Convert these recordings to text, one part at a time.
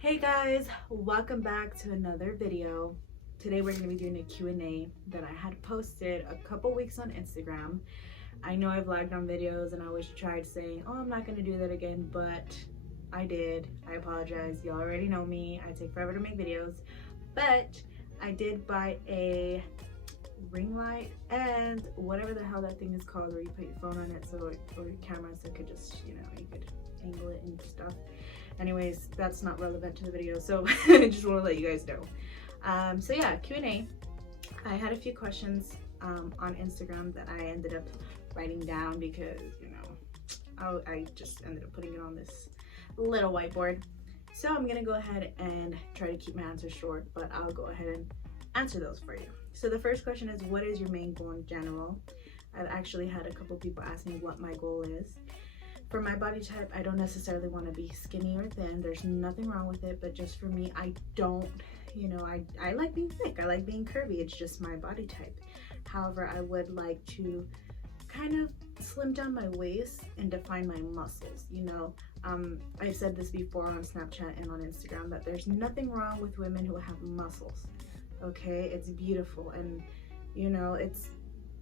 Hey guys, welcome back to another video. Today we're going to be doing a Q&A that I had posted a couple weeks on Instagram. I know I've lagged on videos and I always tried saying, oh, I'm not going to do that again, but I did. I apologize. You already know me. I take forever to make videos, but I did buy a ring light and whatever the hell that thing is called where you put your phone on it or your camera so it could just, you could angle it and stuff. Anyways, that's not relevant to the video, so I just want to let you guys know. So yeah, Q&A. I had a few questions on Instagram that I ended up writing down because, I just ended up putting it on this little whiteboard. So I'm gonna go ahead and try to keep my answers short, but I'll go ahead and answer those for you. So the first question is, what is your main goal in general? I've actually had a couple people ask me what my goal is. For my body type, I don't necessarily want to be skinny or thin. There's nothing wrong with it, but just for me, I don't, I like being thick. I like being curvy. It's just my body type. However, I would like to kind of slim down my waist and define my muscles. I've said this before on Snapchat and on Instagram that there's nothing wrong with women who have muscles. Okay, it's beautiful, and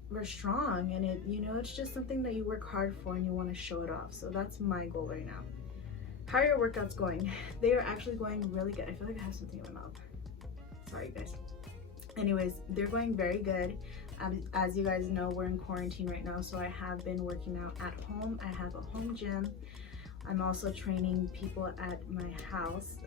we're strong, and it's just something that you work hard for and you want to show it off. So that's my goal right now. How are your workouts going? They are actually going really good. I feel like I have something in my mouth. Sorry guys. Anyways, they're going very good. As you guys know, we're in quarantine right now, so I have been working out at home. I have a home gym. I'm also training people at my house.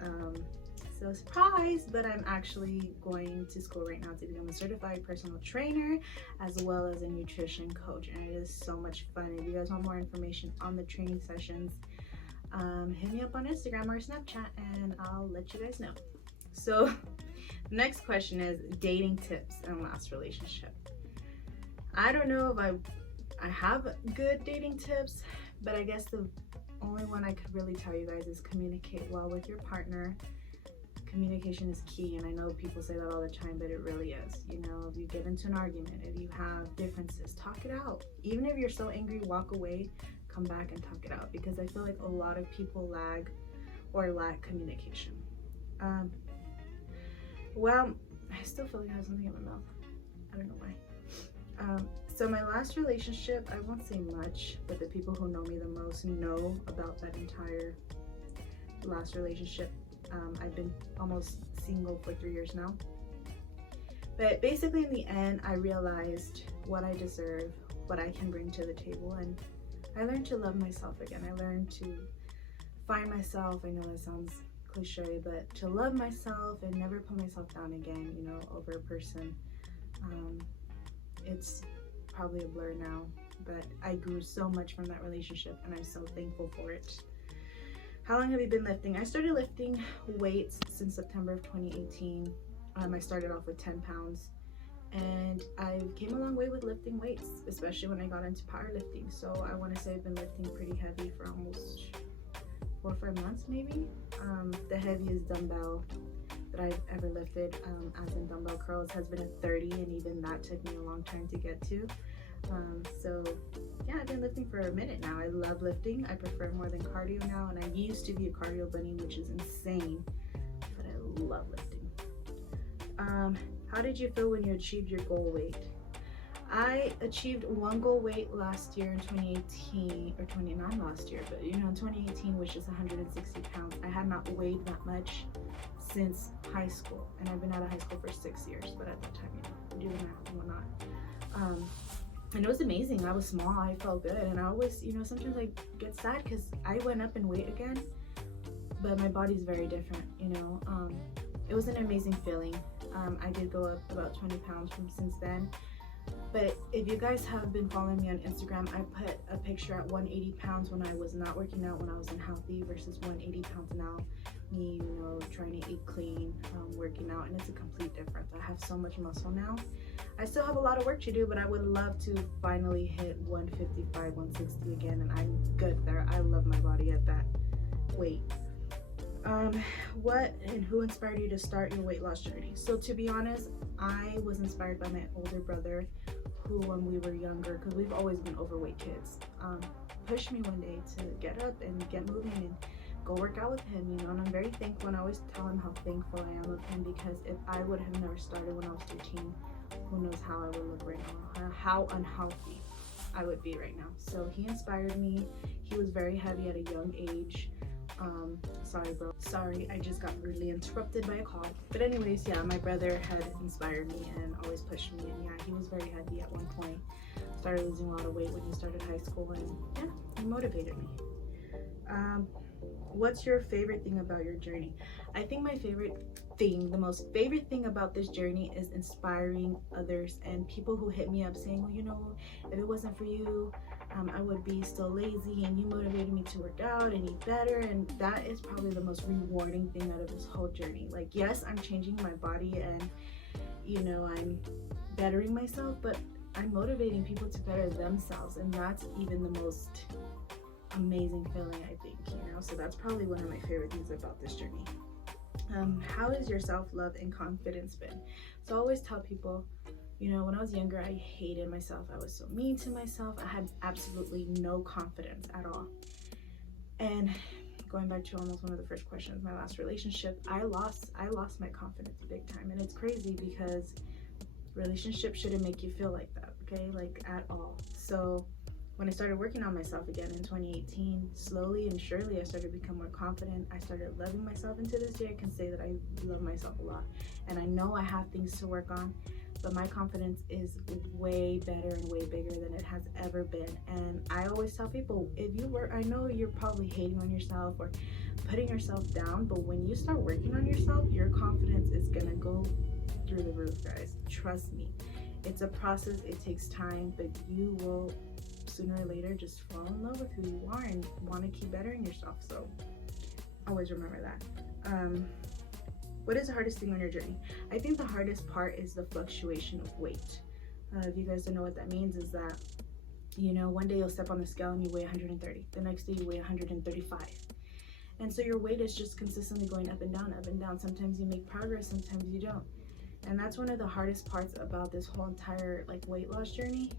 So surprise, but I'm actually going to school right now to become a certified personal trainer as well as a nutrition coach, and it is so much fun. If you guys want more information on the training sessions, hit me up on Instagram or Snapchat and I'll let you guys know. So next question is dating tips and last relationship. I don't know if I have good dating tips, but I guess the only one I could really tell you guys is communicate well with your partner. Communication is key, and I know people say that all the time, but it really is. If you get into an argument, if you have differences, talk it out. Even if you're so angry, walk away, come back and talk it out, because I feel like a lot of people lack communication. Well, I still feel like I have something in my mouth. I don't know why. So my last relationship, I won't say much, but the people who know me the most know about that entire last relationship. I've been almost single for 3 years now. But basically in the end, I realized what I deserve, what I can bring to the table, and I learned to love myself again. I learned to find myself. I know that sounds cliche, but to love myself and never put myself down again, over a person. It's probably a blur now, but I grew so much from that relationship and I'm so thankful for it. How long have you been lifting? I started lifting weights since September of 2018. I started off with 10 pounds and I came a long way with lifting weights, especially when I got into powerlifting. So I want to say I've been lifting pretty heavy for almost 4 or 5 months maybe. The heaviest dumbbell that I've ever lifted, as in dumbbell curls, has been a 30, and even that took me a long time to get to. So yeah, I've been lifting for a minute now. I love lifting. I prefer more than cardio now, and I used to be a cardio bunny, which is insane, but I love lifting. How did you feel when you achieved your goal weight? I achieved one goal weight last year in 2018, or 29 last year, but in 2018, which is 160 pounds. I had not weighed that much since high school, and I've been out of high school for 6 years, but at that time, do the math and whatnot. And it was amazing. I was small, I felt good, and I always, sometimes I get sad because I went up in weight again, but my body's very different, It was an amazing feeling. I did go up about 20 pounds since then, but if you guys have been following me on Instagram, I put a picture at 180 pounds when I was not working out, when I was unhealthy, versus 180 pounds now, me, trying to eat clean, working out, and it's a complete difference. I have so much muscle now. I still have a lot of work to do, but I would love to finally hit 155, 160 again, and I'm good there. I love my body at that weight. What and who inspired you to start your weight loss journey? So to be honest, I was inspired by my older brother, who when we were younger, because we've always been overweight kids, pushed me one day to get up and get moving and go work out with him, you know. And I'm very thankful, and I always tell him how thankful I am of him, because if I would have never started when I was 13, who knows how I would look right now, or how unhealthy I would be right now. So he inspired me. He was very heavy at a young age. Sorry bro, sorry, I just got rudely interrupted by a call. But anyways, yeah, my brother had inspired me and always pushed me, and yeah, he was very heavy at one point. Started losing a lot of weight when he started high school, and yeah, he motivated me. What's your favorite thing about your journey? I think my favorite thing, the most favorite thing about this journey is inspiring others and people who hit me up saying, well, you know, if it wasn't for you, I would be still lazy, and you motivated me to work out and eat better. And that is probably the most rewarding thing out of this whole journey. Like, yes, I'm changing my body and, you know, I'm bettering myself, but I'm motivating people to better themselves, and that's even the most amazing feeling, I think, you know. So that's probably one of my favorite things about this journey. How has your self-love and confidence been? So I always tell people, you know, when I was younger, I hated myself. I was so mean to myself. I had absolutely no confidence at all. And going back to almost one of the first questions, my last relationship, I lost my confidence big time. And it's crazy because relationships shouldn't make you feel like that, okay? Like, at all. So when I started working on myself again in 2018, slowly and surely I started to become more confident. I started loving myself, and to this day I can say that I love myself a lot. And I know I have things to work on, but my confidence is way better and way bigger than it has ever been. And I always tell people, I know you're probably hating on yourself or putting yourself down, but when you start working on yourself, your confidence is gonna go through the roof, guys. Trust me. It's a process, it takes time, but you will sooner or later just fall in love with who you are and want to keep bettering yourself. So always remember that. What is the hardest thing on your journey? I think the hardest part is the fluctuation of weight. If you guys don't know what that means, is that, you know, one day you'll step on the scale and you weigh 130, the next day you weigh 135, and so your weight is just consistently going up and down, up and down. Sometimes you make progress, sometimes you don't. And that's one of the hardest parts about this whole entire like weight loss journey.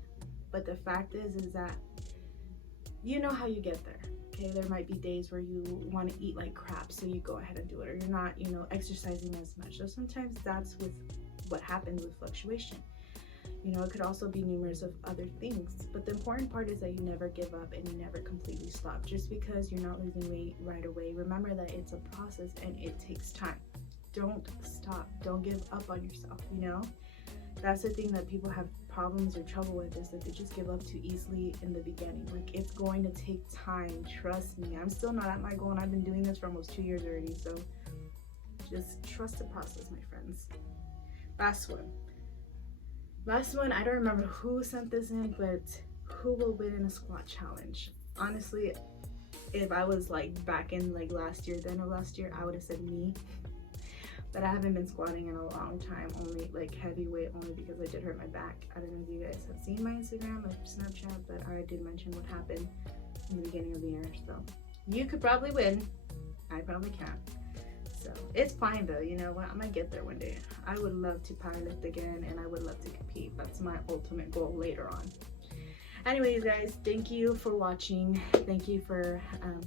But the fact is that you know how you get there, okay? There might be days where you want to eat like crap, so you go ahead and do it, or you're not, you know, exercising as much. So sometimes that's with what happens with fluctuation. You know, it could also be numerous of other things. But the important part is that you never give up and you never completely stop. Just because you're not losing weight right away, remember that it's a process and it takes time. Don't stop. Don't give up on yourself, you know? That's the thing that people have problems or trouble with, is that they just give up too easily in the beginning. Like, it's going to take time, trust me. I'm still not at my goal, and I've been doing this for almost 2 years already, so just trust the process, my friends. Last one, I don't remember who sent this in, but who will win in a squat challenge? Honestly, if I was like back in like last year, I would have said me. But I haven't been squatting in a long time, only like heavyweight, only because I did hurt my back. I don't know if you guys have seen my Instagram or Snapchat, but I did mention what happened in the beginning of the year. So you could probably win. I probably can't. So it's fine though, you know what? I might get there one day. I would love to powerlift again, and I would love to compete. That's my ultimate goal later on. Anyways, guys, thank you for watching. Thank you for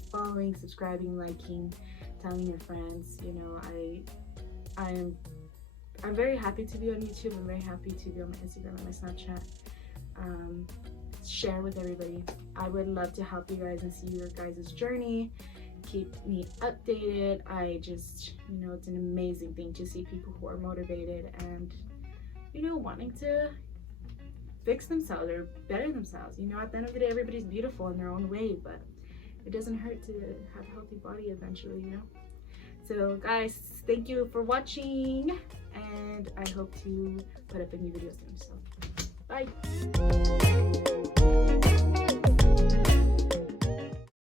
following, subscribing, liking, telling your friends. You know, I'm very happy to be on YouTube. I'm very happy to be on my Instagram and my Snapchat. Share with everybody. I would love to help you guys and see your guys' journey. Keep me updated. I just, you know, it's an amazing thing to see people who are motivated and, you know, wanting to fix themselves or better themselves. You know, at the end of the day, everybody's beautiful in their own way, but it doesn't hurt to have a healthy body eventually, you know. So guys, thank you for watching, and I hope to put up a new video soon. So bye.